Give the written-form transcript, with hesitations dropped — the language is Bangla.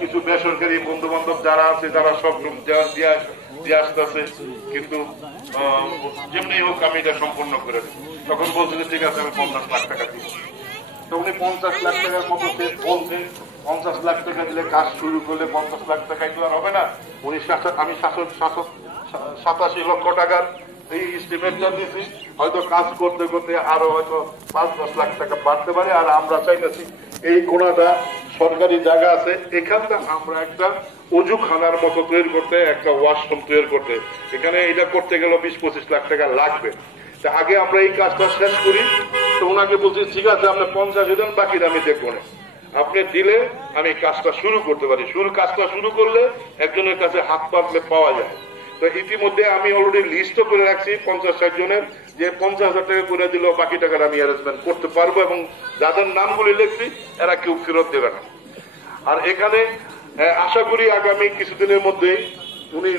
কিছু বেসরকারি বন্ধু বান্ধব যারা আছে তারা সব দিয়ে আসতেছে, কিন্তু যেমনি হোক আমি এটা সম্পূর্ণ করে দিই। তখন বলছে যে ঠিক আছে আমি 50 লাখ টাকা দিব। তো উনি 50 লাখ টাকার মতো বলছে, 50 লাখ টাকা দিলে কাজ শুরু করলে 50 লাখ টাকায় তো আর হবে না। উনি আমি 87 লক্ষ টাকার এই এস্টিমেটটা দিয়েছি, হয়তো কাজ করতে করতে আরো হয়তো 5-10 লাখ টাকা বাড়তে পারে। আর আমরা চাইতেছি এই কোনাটা সরকারি জায়গা আছে, এখানটা আমরা একটা অজুখানার মতো তৈরি করতে, একটা ওয়াশরুম তৈরি করতে, এখানে এটা করতে গেলে 20-25 লাখ টাকা লাগবে। আগে আমরা এই কাজটা শেষ করি। তো ওনাকে বলছি ঠিক আছে আপনি 50 দেন, বাকিটা আমি দেখবো না, আপনি দিলে আমি কাজটা শুরু করতে পারি। কাজটা শুরু করলে একজনের কাছে হাত পাতলে পাওয়া যায়। তো ইতিমধ্যে আমি অলরেডি লিস্টও করে রাখছি 50-60 জনের, যে 50,000 টাকা করে দিল, বাকি টাকাটা আমি অ্যারেঞ্জমেন্ট করতে পারবো, এবং যাদের নামগুলি লিখছি এরা কেউ ফেরত দেবে না। আর এখানে আশা করি আগামী কিছুদিনের মধ্যেই উনি